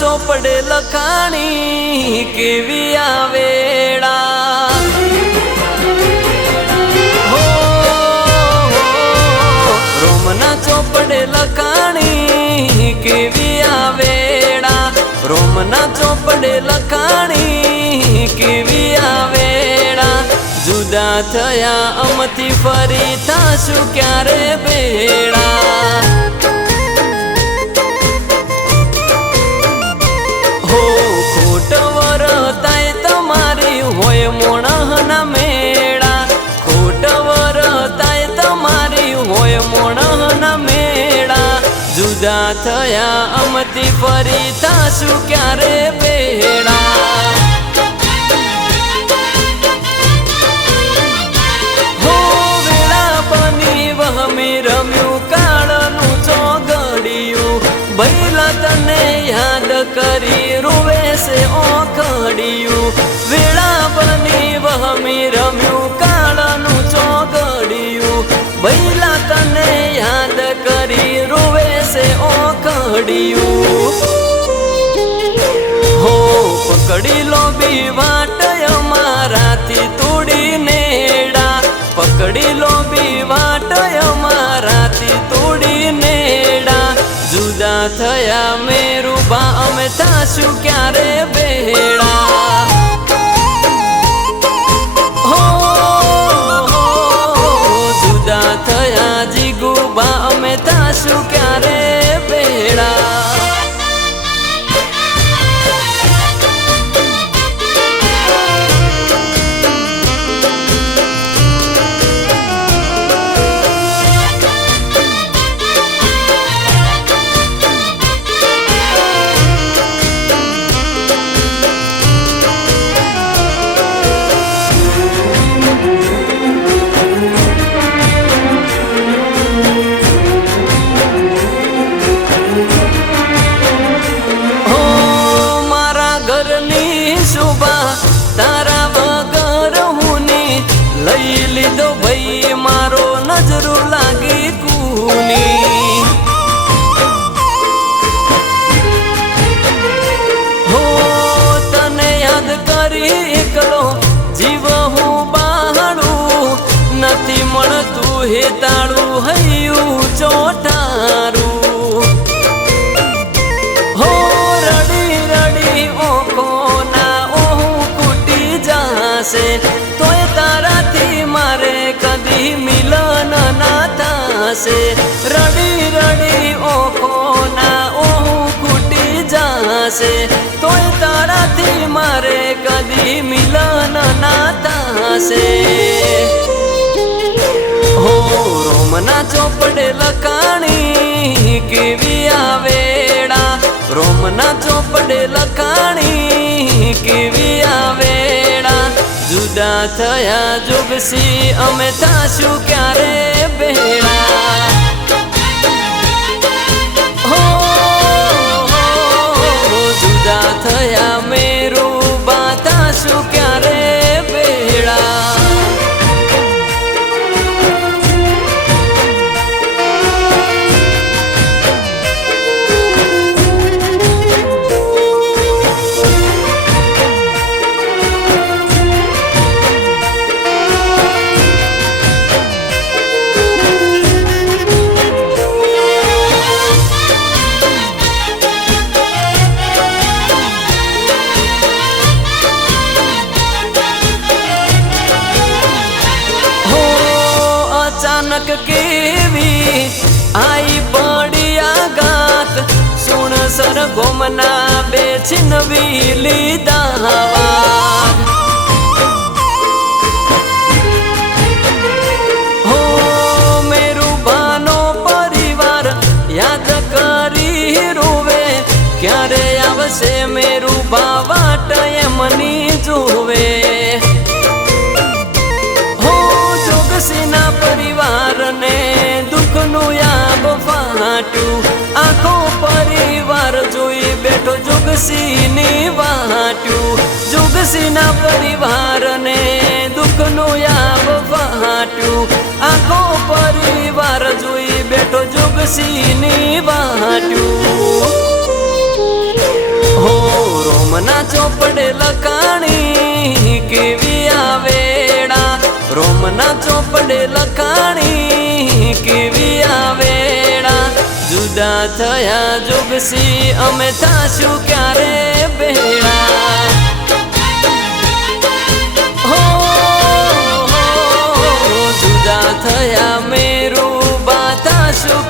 ચોપડે લખાણી કેવી આવેડા હો રોમના ચોપડે લખાણી કેવી આવેડા રોમના ચોપડે લખાણી કેવી આવેડા જુદા થયા અમથી ફરી થાશું ક્યારે બેડા હોય મોણહના મેળા ખોટ વરતાય તમારી હોય મોણહના મેળા જુદા થયા અમથી ફરી થાશું ક્યારે બેડા હો વેળા બની વહમી રમ્યું કાળનું ચોગડિયું ભૈલા તને યાદ કરી રૂવે છે ઓખડિયું વેળા બની વહમી રમ્યું કાળનું ચોગડિયું ભૈલા તને યાદ કરી રૂવે છે ઓખડિયું હો પકડી લો બી વાટ અમારાથી તોડી નેડા પકડી લો બી વાટ અમારાથી તોડી નેડા જુદા થયા મેરુબા અમે થાશું ક્યારે બેડા હો જુદા થયા જીગુબા અમે થાશું ક્યારે બેડા તારા વગર હુની લઈ લીધો ભાઈ મારો નજરો લાગી કુની હો તને યાદ કરી એકલો જીવ હું બહાડું નથી મળતું હે તાળું હૈયું ચોટારું હો રડી રડી ઓખો તોય તારાથી મારે કદી મિલન ના થશે રડી રડી ઓખો ના ઓહું ખૂટી જશે તોય તારાથી મારે કદી મિલન ના થશે હો રોમના ચોપડે લખાણી કેવી આવેડા રોમના ચોપડે લખાણી કેવી આવેડા જુદા થયા જોગસી અમે થાશું ક્યારે બેડા હો જુદા થયા મેરુબા થાશું ક્યારે બેડા अचानक केवी आई पड़ी आगात सुन सर गोमना बेचिन वीली दावात हो मेरू बानो परिवार याद करी रोवे क्यारे आवशे मेरू बावाट एमनी जोवे जोगसीना परिवार ने दुखनु याब फाट्यू आखो परिवार जोई बैठो जोगसीनी वाट्यू जोगसीना परिवार ने दुखनु याब फाट्यू आखो परिवार जोई बैठो जोगसीनी वाट्यू રોમના ચોપડે લખાણી કેવી આવેડા, રોમના ચોપડે લખાણી કેવી આવેડા. જુદા થયા જોગસી અમે થાશું ક્યારે ભેળા. જુદા થયા મેરું બા થાશું